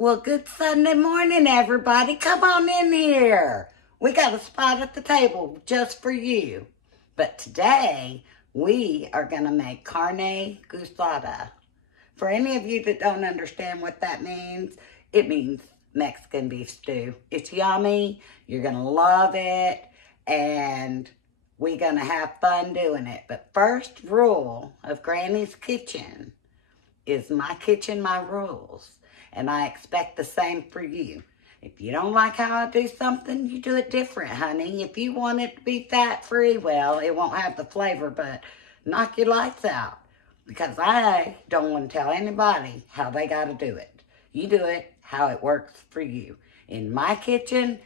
Well, good Sunday morning, everybody. Come on in here. We got a spot at the table just for you. But today, we are going to make carne guisada. For any of you that don't understand what that means, it means Mexican beef stew. It's yummy. You're going to love it. And we're going to have fun doing it. But first rule of Granny's kitchen is my kitchen, my rules. And I expect the same for you. If you don't like how I do something, you do it different, honey. If you want it to be fat-free, well, it won't have the flavor, but knock your lights out. Because I don't want to tell anybody how they got to do it. You do it how it works for you. In my kitchen,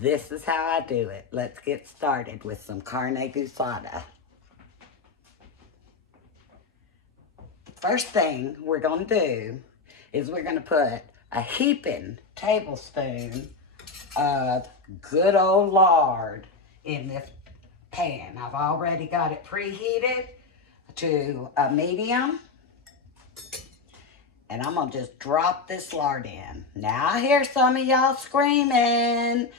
this is how I do it. Let's get started with some carne guisada. First thing we're going to do is we're going to put a heaping tablespoon of good old lard in this pan. I've already got it preheated to a medium. And I'm going to just drop this lard in. Now I hear some of y'all screaming,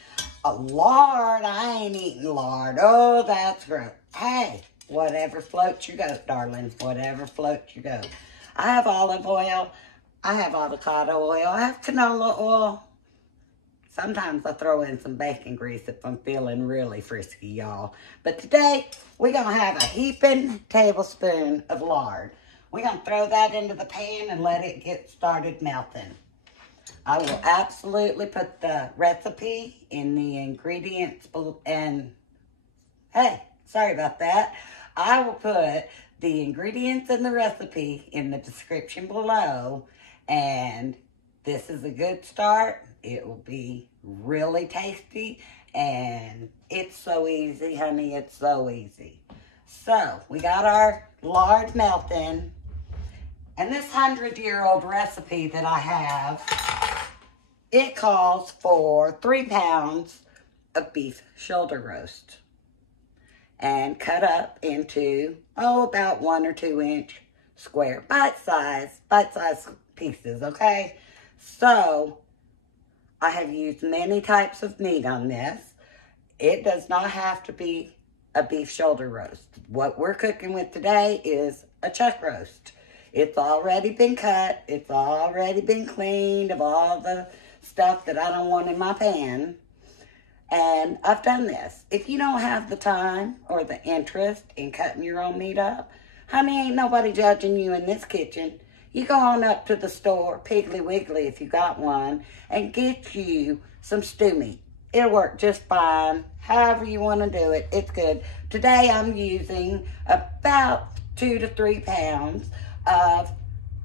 lard, I ain't eating lard. Oh, that's gross. Hey, whatever floats your goat, darling. Whatever floats your goat. I have olive oil. I have avocado oil. I have canola oil. Sometimes I throw in some bacon grease if I'm feeling really frisky, y'all. But today, we're going to have a heaping tablespoon of lard. We're going to throw that into the pan and let it get started melting. I will absolutely put the recipe in the ingredients and, hey, sorry about that. I will put the ingredients and the recipe in the description below. And this is a good start. It will be really tasty. And it's so easy, honey. It's so easy. So, we got our lard melting. And this 100-year-old recipe that I have, it calls for 3 pounds of beef shoulder roast. And cut up into, about 1 or 2 inch square, bite-size pieces, okay? So, I have used many types of meat on this. It does not have to be a beef shoulder roast. What we're cooking with today is a chuck roast. It's already been cut. It's already been cleaned of all the stuff that I don't want in my pan. And I've done this. If you don't have the time or the interest in cutting your own meat up, honey, ain't nobody judging you in this kitchen. You go on up to the store, Piggly Wiggly if you got one, and get you some stew meat. It'll work just fine. However you want to do it, it's good. Today I'm using about 2 to 3 pounds of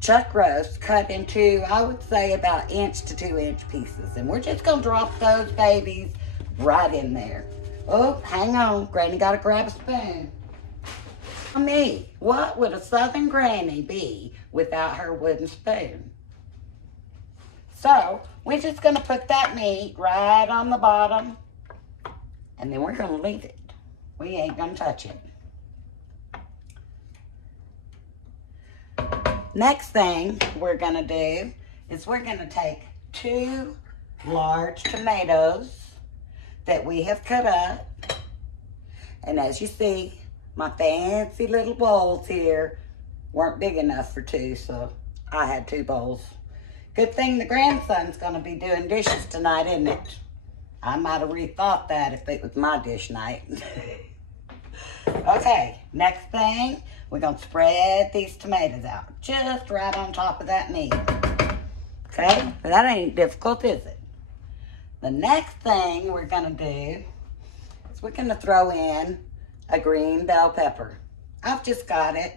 chuck roast cut into, I would say, about 1 to 2 inch pieces. And we're just going to drop those babies right in there. Oh, hang on. Granny got to grab a spoon. Me, what would a Southern granny be without her wooden spoon? So, we're just going to put that meat right on the bottom. And then we're going to leave it. We ain't going to touch it. Next thing we're going to do is we're going to take 2 large tomatoes that we have cut up. And as you see, my fancy little bowls here weren't big enough for 2, so I had 2 bowls. Good thing the grandson's going to be doing dishes tonight, isn't it? I might have rethought that if it was my dish night. Okay, next thing, we're going to spread these tomatoes out just right on top of that meat. Okay, that ain't difficult, is it? The next thing we're going to do is we're going to throw in a green bell pepper. I've just got it,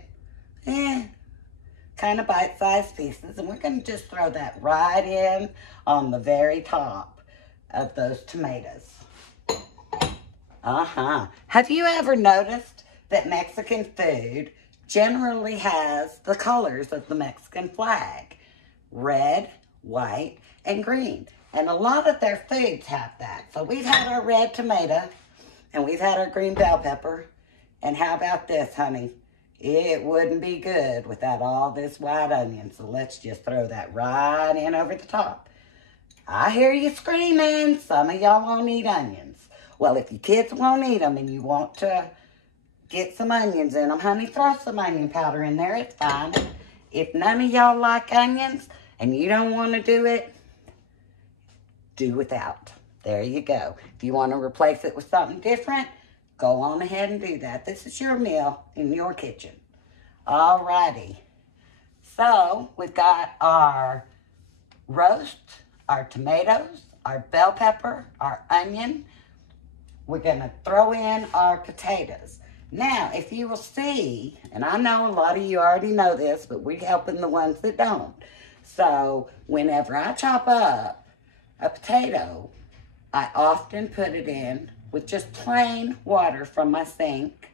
kind of bite-sized pieces, and we're going to just throw that right in on the very top of those tomatoes. Have you ever noticed that Mexican food generally has the colors of the Mexican flag? Red, white, and green. And a lot of their foods have that. So we've had our red tomato, and we've had our green bell pepper. And how about this, honey? It wouldn't be good without all this white onion. So let's just throw that right in over the top. I hear you screaming. Some of y'all won't eat onions. Well, if your kids won't eat them and you want to get some onions in them, honey, throw some onion powder in there. It's fine. If none of y'all like onions and you don't want to do it, do without. There you go. If you want to replace it with something different, go on ahead and do that. This is your meal in your kitchen. Alrighty. So, we've got our roast, our tomatoes, our bell pepper, our onion. We're going to throw in our potatoes. Now, if you will see, and I know a lot of you already know this, but we're helping the ones that don't. So, whenever I chop up a potato, I often put it in with just plain water from my sink.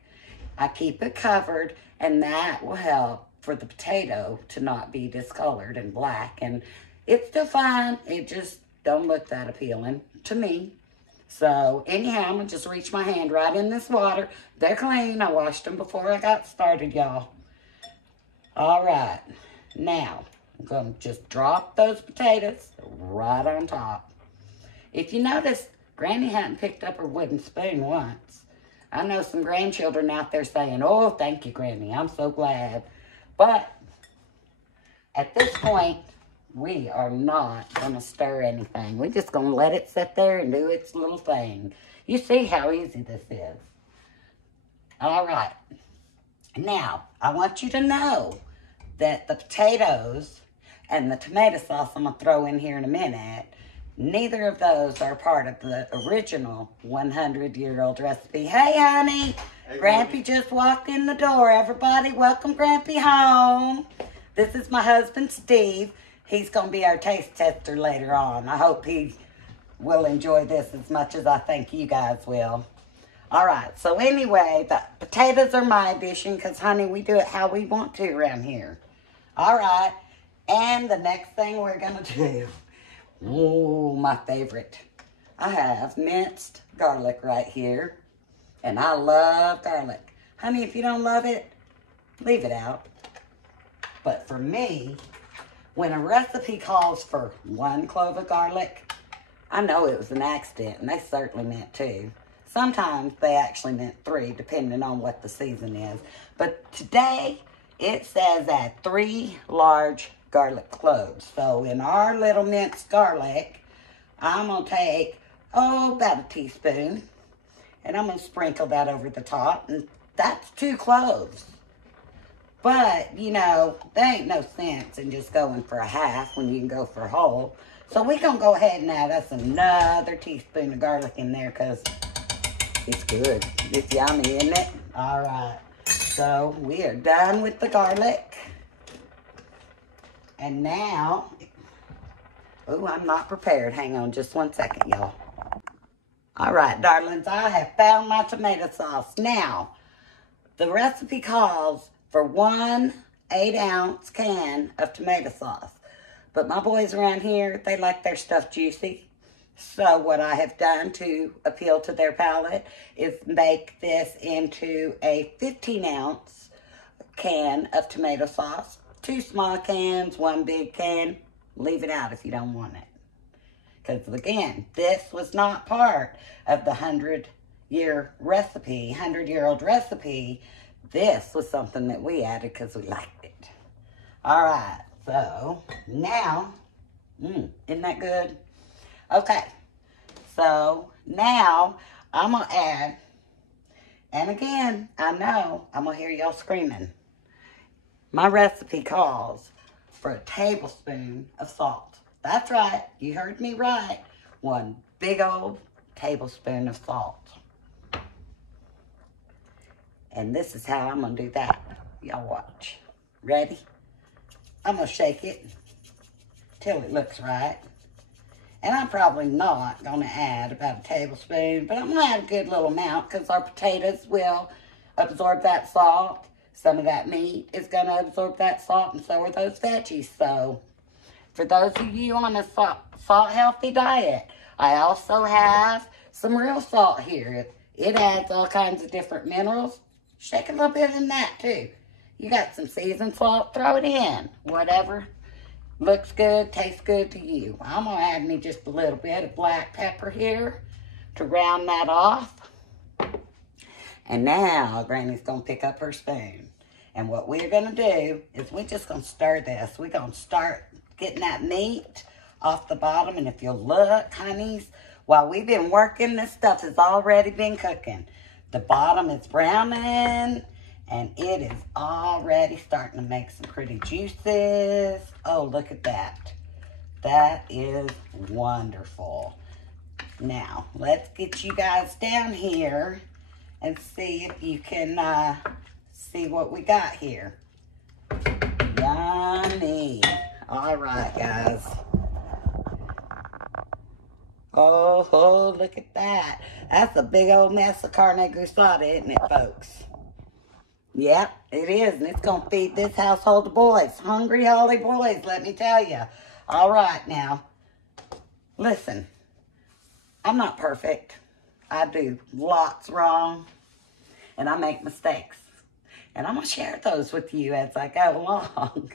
I keep it covered, and that will help for the potato to not be discolored and black. And it's still fine. It just don't look that appealing to me. So, anyhow, I'm going to just reach my hand right in this water. They're clean. I washed them before I got started, y'all. All right. Now, I'm going to just drop those potatoes right on top. If you notice, Granny hadn't picked up her wooden spoon once. I know some grandchildren out there saying, oh, thank you, Granny. I'm so glad. But at this point, we are not going to stir anything. We're just going to let it sit there and do its little thing. You see how easy this is. All right. Now, I want you to know that the potatoes and the tomato sauce I'm going to throw in here in a minute, neither of those are part of the original 100-year-old recipe. Hey, honey. Hey, Grampy just walked in the door. Everybody, welcome Grampy home. This is my husband, Steve. He's going to be our taste tester later on. I hope he will enjoy this as much as I think you guys will. All right, so anyway, the potatoes are my addition because, honey, we do it how we want to around here. All right, and the next thing we're going to do, oh, my favorite. I have minced garlic right here, and I love garlic. Honey, if you don't love it, leave it out. But for me, when a recipe calls for 1 clove of garlic, I know it was an accident, and they certainly meant 2. Sometimes they actually meant 3, depending on what the season is. But today, it says add 3 large garlic cloves. So in our little minced garlic, I'm going to take, about a teaspoon, and I'm going to sprinkle that over the top, and that's 2 cloves. But, you know, there ain't no sense in just going for a half when you can go for a whole. So we're going to go ahead and add us another teaspoon of garlic in there because it's good. It's yummy, isn't it? All right. So we are done with the garlic. And now, oh, I'm not prepared. Hang on just 1 second, y'all. All right, darlings, I have found my tomato sauce. Now, the recipe calls for 1 8-ounce can of tomato sauce. But my boys around here, they like their stuff juicy. So what I have done to appeal to their palate is make this into a 15-ounce can of tomato sauce. 2 small cans, 1 big can. Leave it out if you don't want it. Because again, this was not part of the 100-year recipe, 100-year-old recipe. This was something that we added because we liked it. All right, so now, isn't that good? Okay, so now I'm going to add, and again, I know I'm going to hear y'all screaming. My recipe calls for a tablespoon of salt. That's right, you heard me right. 1 big old tablespoon of salt. And this is how I'm going to do that. Y'all watch. Ready? I'm going to shake it till it looks right. And I'm probably not going to add about a tablespoon, but I'm going to add a good little amount because our potatoes will absorb that salt. Some of that meat is going to absorb that salt, and so are those veggies. So, for those of you on a salt-healthy diet, I also have some real salt here. It adds all kinds of different minerals. Shake a little bit in that, too. You got some seasoned salt, throw it in. Whatever Looks good, tastes good to you. I'm going to add me just a little bit of black pepper here to round that off. And now Granny's going to pick up her spoon. And what we're going to do is we're just going to stir this. We're going to start getting that meat off the bottom. And if you'll look, honeys, while we've been working, this stuff has already been cooking. The bottom is browning, and it is already starting to make some pretty juices. Oh, look at that. That is wonderful. Now, let's get you guys down here and see if you can see what we got here. Yummy. All right, guys. Oh, look at that. That's a big old mess of carne guisada, isn't it, folks? Yep, it is, and it's going to feed this household of boys. Hungry, holy boys, let me tell you. All right, now, listen, I'm not perfect. I do lots wrong, and I make mistakes. And I'm going to share those with you as I go along,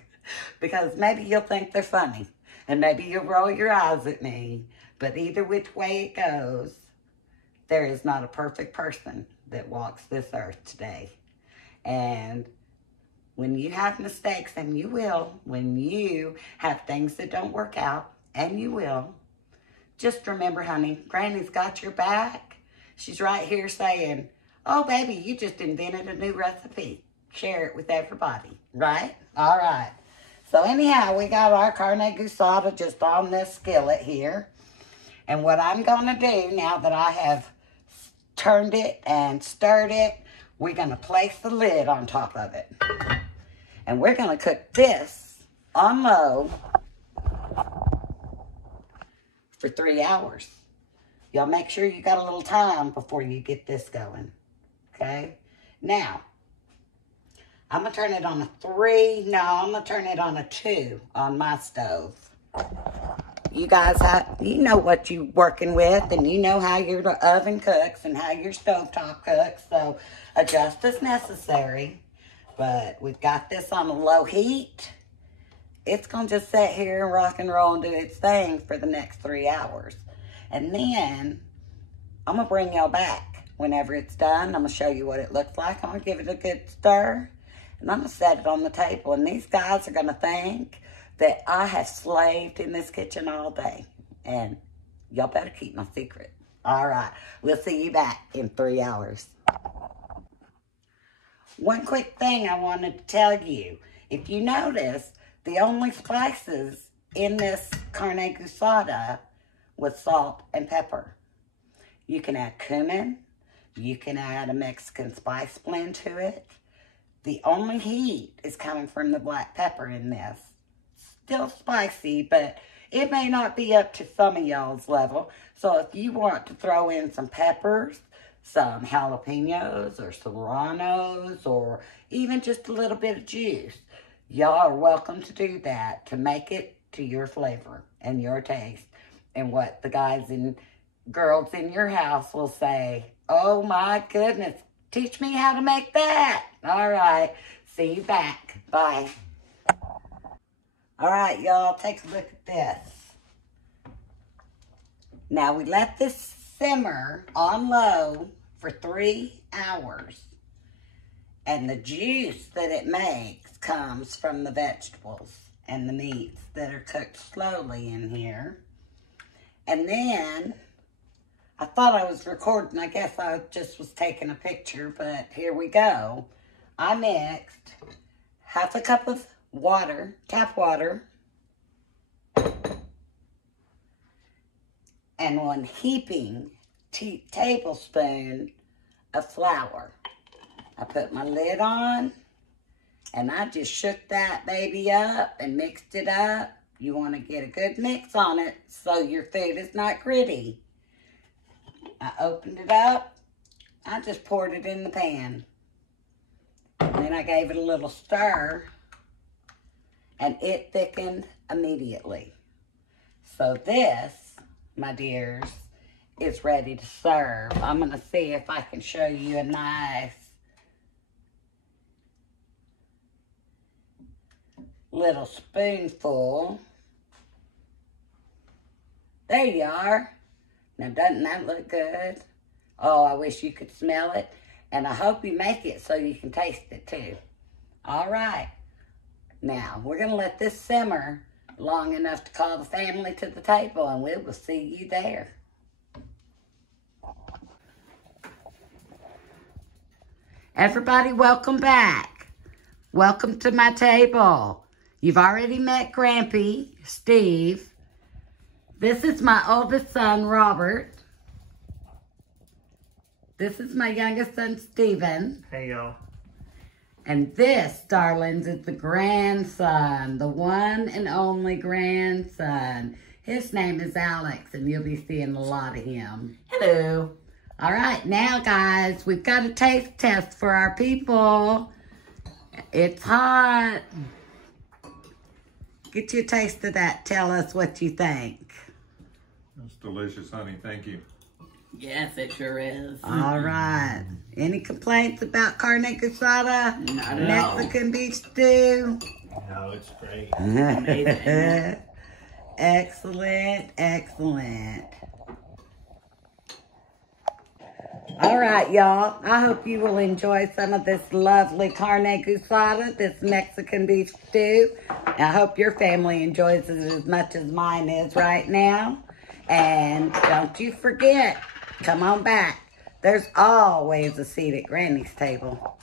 because maybe you'll think they're funny, and maybe you'll roll your eyes at me. But either which way it goes, there is not a perfect person that walks this earth today. And when you have mistakes, and you will, when you have things that don't work out, and you will, just remember, honey, Granny's got your back. She's right here saying, oh, baby, you just invented a new recipe. Share it with everybody, right? All right. So anyhow, we got our carne guisada just on this skillet here. And what I'm going to do now that I have turned it and stirred it, we're going to place the lid on top of it. And we're going to cook this on low for 3 hours. Y'all make sure you got a little time before you get this going. Okay? Now, I'm going to turn it on a 3. No, I'm going to turn it on a 2 on my stove. You guys, you know what you're working with, and you know how your oven cooks and how your stovetop cooks, so adjust as necessary. But we've got this on a low heat. It's going to just sit here and rock and roll and do its thing for the next 3 hours. And then I'm going to bring y'all back whenever it's done. I'm going to show you what it looks like. I'm going to give it a good stir, and I'm going to set it on the table. And these guys are going to think that I have slaved in this kitchen all day. And y'all better keep my secret. All right. We'll see you back in 3 hours. One quick thing I wanted to tell you. If you notice, the only spices in this carne guisada was salt and pepper. You can add cumin. You can add a Mexican spice blend to it. The only heat is coming from the black pepper in this. Still spicy, but it may not be up to some of y'all's level. So if you want to throw in some peppers, some jalapenos or serranos, or even just a little bit of juice, y'all are welcome to do that to make it to your flavor and your taste. And what the guys and girls in your house will say, oh my goodness, teach me how to make that. All right, see you back. Bye. All right, y'all, take a look at this. Now, we let this simmer on low for 3 hours. And the juice that it makes comes from the vegetables and the meats that are cooked slowly in here. And then, I thought I was recording. I guess I just was taking a picture, but here we go. I mixed half a cup of water, tap water, and 1 heaping tablespoon of flour. I put my lid on, and I just shook that baby up and mixed it up. You want to get a good mix on it so your food is not gritty. I opened it up. I just poured it in the pan. And then I gave it a little stir, and it thickened immediately. So this, my dears, is ready to serve. I'm going to see if I can show you a nice little spoonful There you are. Now, doesn't that look good? Oh, I wish you could smell it. And I hope you make it so you can taste it too. All right. Now, we're going to let this simmer long enough to call the family to the table, and we will see you there. Everybody, welcome back. Welcome to my table. You've already met Grampy, Steve. This is my oldest son, Robert. This is my youngest son, Steven. Hey, y'all. And this, darlings, is the grandson, the one and only grandson. His name is Alex, and you'll be seeing a lot of him. Hello. All right, now, guys, we've got a taste test for our people. It's hot. Get you a taste of that. Tell us what you think. That's delicious, honey. Thank you. Yes, it sure is. All right. Any complaints about Carne Guisada? Not at all. Mexican beef stew? No, it's great. Amazing. Excellent, excellent. All right, y'all. I hope you will enjoy some of this lovely Carne Guisada, this Mexican beef stew. I hope your family enjoys it as much as mine is right now. And don't you forget, come on back. There's always a seat at Granny's table.